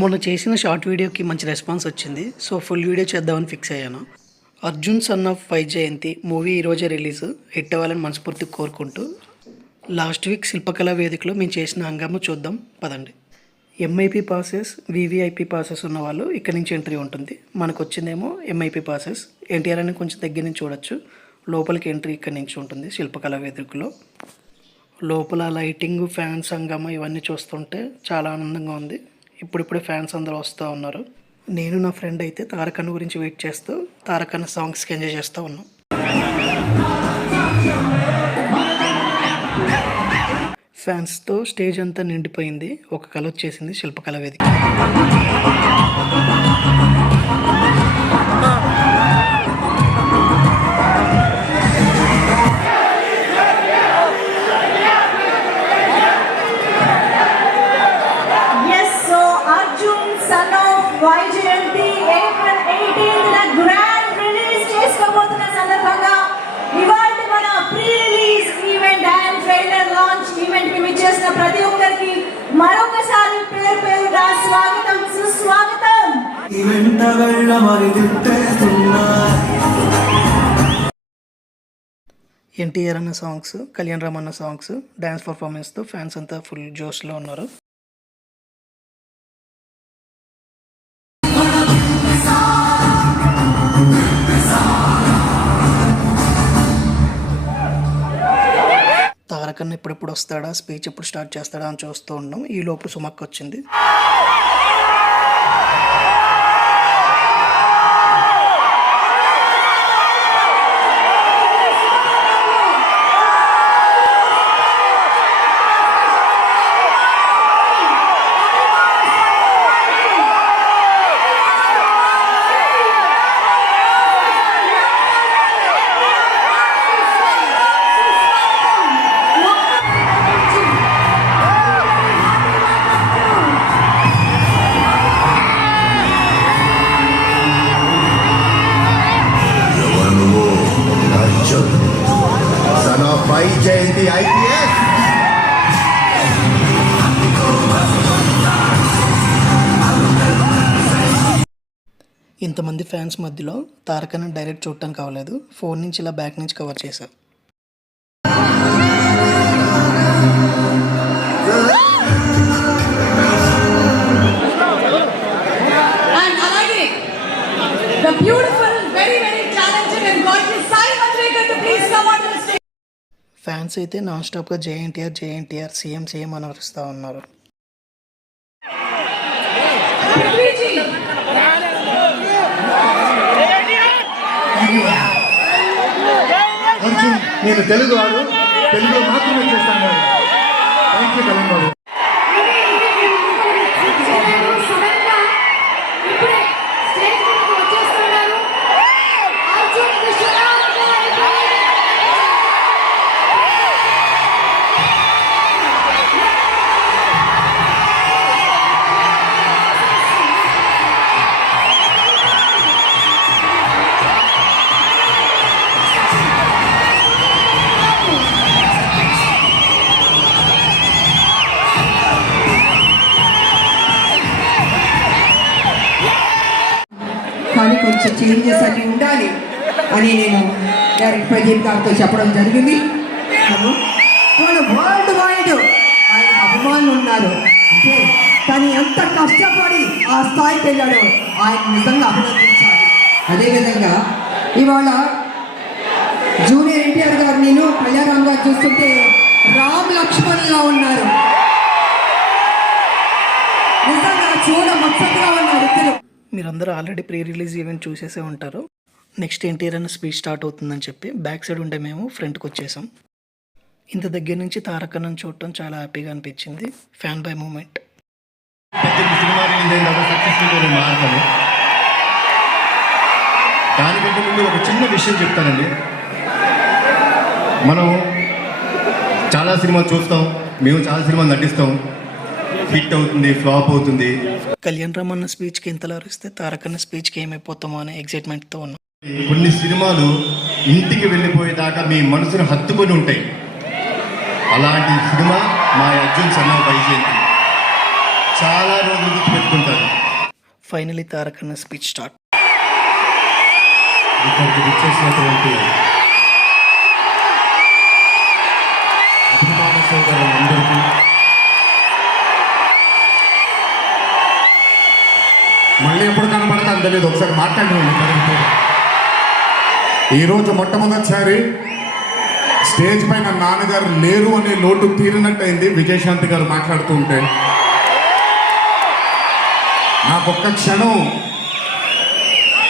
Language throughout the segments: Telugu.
మొన్న చేసిన షార్ట్ వీడియోకి మంచి రెస్పాన్స్ వచ్చింది. సో ఫుల్ వీడియో చేద్దామని ఫిక్స్ అయ్యాను. Arjun son of Vyjayanthi movie ఈరోజే రిలీజ్ హిట్ అవ్వాలని మనస్ఫూర్తిగా కోరుకుంటూ లాస్ట్ వీక్ శిల్పకళా వేదికలో మేము చేసిన హంగామా చూద్దాం పదండి. ఎంఐపి పాసెస్, వివిఐపి పాసెస్ ఉన్న వాళ్ళు ఇక్కడి నుంచి ఎంట్రీ ఉంటుంది. మనకు వచ్చిందేమో ఎంఐపి పాసెస్. ఎన్టీఆర్ అని కొంచెం దగ్గర నుంచి చూడొచ్చు. లోపలికి ఎంట్రీ ఇక్కడి నుంచి ఉంటుంది శిల్పకళా వేదికలో. లోపల లైటింగ్, ఫ్యాన్స్, హంగామా ఇవన్నీ చూస్తుంటే చాలా ఆనందంగా ఉంది. ఇప్పుడిప్పుడే ఫ్యాన్స్ అందరూ వస్తూ ఉన్నారు. నేను నా ఫ్రెండ్ అయితే తారకన్న గురించి వెయిట్ చేస్తూ తారకన్న సాంగ్స్కి ఎంజాయ్ చేస్తూ ఉన్నాం. ఫ్యాన్స్తో స్టేజ్ అంతా నిండిపోయింది. ఒక కళ వచ్చేసింది శిల్పకళా వేదిక. వైజయంతి ఏప్రిల్ 18న గ్రాండ్ రిలీజ్ చేసుకోబోతున్న సందర్భంగా ఇవాళ మన pre release event and trailer launch event కి విచ్చేసిన ప్రతి ఒక్కరికి మరొకసారి పేరు పేరుగా స్వాగతం, సుస్వాగతం. ఎన్టీఆర్ అన్న సాంగ్స్, కళ్యాణ్ రామ్ అన్న సాంగ్స్, డ్యాన్స్ పర్ఫార్మెన్స్తో ఫ్యాన్స్ అంతా ఫుల్ జోష్లో ఉన్నారు. తారకన్న ఎప్పుడెప్పుడు వస్తాడా, స్పీచ్ ఎప్పుడు స్టార్ట్ చేస్తాడా అని చూస్తూ ఉన్నాం. ఈ లోపు సుమక్క వచ్చింది. Son of Vyjayanti IPS. ఇంతమంది ఫ్యాన్స్ మధ్యలో తారకన్న డైరెక్ట్ చూడటానికి అవ్వలేదు. ఫోన్ నుంచి ఇలా బ్యాక్ నుంచి కవర్ చేశారు. ఫ్యాన్స్ అయితే నాన్ స్టాప్గా జేఎన్టీఆర్ జేఎన్టీఆర్ సీఎం సీఎం అని అరుస్తూ ఉన్నారు. నేను తెలుగు వాడు, తెలుగులో మాత్రమే చేస్తాను. Thank you Kalyan Babu. కానీ కొంచెం చేంజెస్ అన్నీ ఉండాలి అని నేను డైరెక్ట్ ప్రదీప్ గారితో చెప్పడం జరిగింది. వరల్డ్ వైడ్ ఆయన అభిమానులు ఉన్నారు. అంటే తను ఎంత కష్టపడి ఆ స్థాయికి వెళ్ళాడో ఆయన నిజంగా అభినందించాలి. అదేవిధంగా ఇవాళ జూనియర్ ఎన్టీఆర్ గారు, నేను కళ్యాణ్ గారు చూస్తుంటే రామ్ లక్ష్మణ్లా ఉన్నారు. నిజంగా చూడ ముచ్చటగా ఉన్నారు ఇద్దరు. మీరందరూ ఆల్రెడీ ప్రీ రిలీజ్ ఈవెంట్ చూసేసే ఉంటారు. నెక్స్ట్ ఎన్టీఆర్ అన్న స్పీచ్ స్టార్ట్ అవుతుందని చెప్పి బ్యాక్ సైడ్ ఉంటే మేము ఫ్రంట్కి వచ్చేసాం. ఇంత దగ్గర నుంచి తారకన్నను చూడటం చాలా హ్యాపీగా అనిపించింది. Fanboy moment. దానికంటే ముందు ఒక చిన్న విషయం చెప్తానండి. మనం చాలా సినిమాలు చూస్తాం, మేము చాలా సినిమాలు నటిస్తాం. హిట్ అవుతుంది, ఫ్లాప్ అవుతుంది. కళ్యాణ్ రామ్ అన్న స్పీచ్కి ఇంతలా అరిస్తే తారకన్న స్పీచ్కి ఏమైపోతామో అనే ఎగ్జైట్మెంట్తో ఉన్నాం. కొన్ని సినిమాలు ఇంటికి వెళ్ళిపోయేదాకా మీ మనసును హత్తుకొని ఉంటాయి. అలాంటి సినిమా మా అర్జున్ సన్ ఆఫ్ వైజయంతి. చాలా రోజులు గుర్తుపెట్టుకుంటారు. ఫైనలీ తారక్ అన్న స్పీచ్ స్టార్ట్. ఇక్కడికి విచ్చేసినటువంటి అభిమాన సోదరులందరికీ మళ్ళీ ఎప్పుడు కనబడతాను తెలియదు, ఒకసారి మాట్లాడినండి. ఈరోజు మొట్టమొదటిసారి స్టేజ్ పైన నాన్నగారు లేరు అనే లోటు తీరినట్టయింది విజయశాంతి గారు మాట్లాడుతూ ఉంటే. నాకొక్క క్షణం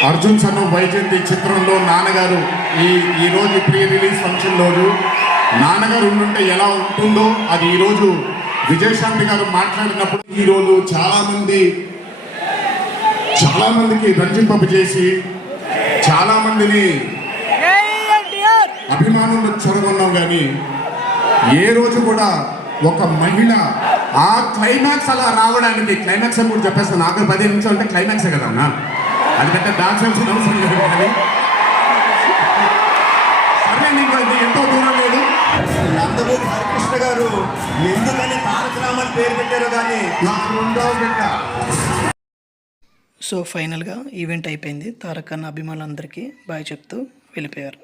అర్జున్ సన్ ఆఫ్ వైజయంతి చిత్రంలో నాన్నగారు ఈరోజు ప్రీ రిలీజ్ ఫంక్షన్ రోజు నాన్నగారు ఉండుంటే ఎలా ఉంటుందో అది ఈరోజు విజయశాంతి గారు మాట్లాడినప్పుడు ఈరోజు చాలా మందికి రంజింపజేసి చాలా మందిని అభిమానులు చొరగొన్నాం. కానీ ఏ రోజు కూడా ఒక మహిళ ఆ క్లైమాక్స్ అలా రావడానికి, క్లైమాక్స్ అని కూడా చెప్పేస్తాను, నాకు 15 నిమిషాలు అంటే క్లైమాక్సే కదా అన్న, అందుకంటే దాచాల్సిన అవసరం లేదు. కానీ సరే నీకు అది ఎంతో దూరం లేదు. నందమూరి హరికృష్ణ గారు ఎందుకని తారక రామన్ పేరు పెట్టారో కానీ నా రెండవ బిడ్డ. సో ఫైనల్గా ఈవెంట్ అయిపోయింది. తారక్ అన్న అభిమానులందరికీ బాయ్ చెప్తూ వెళ్ళిపోయారు.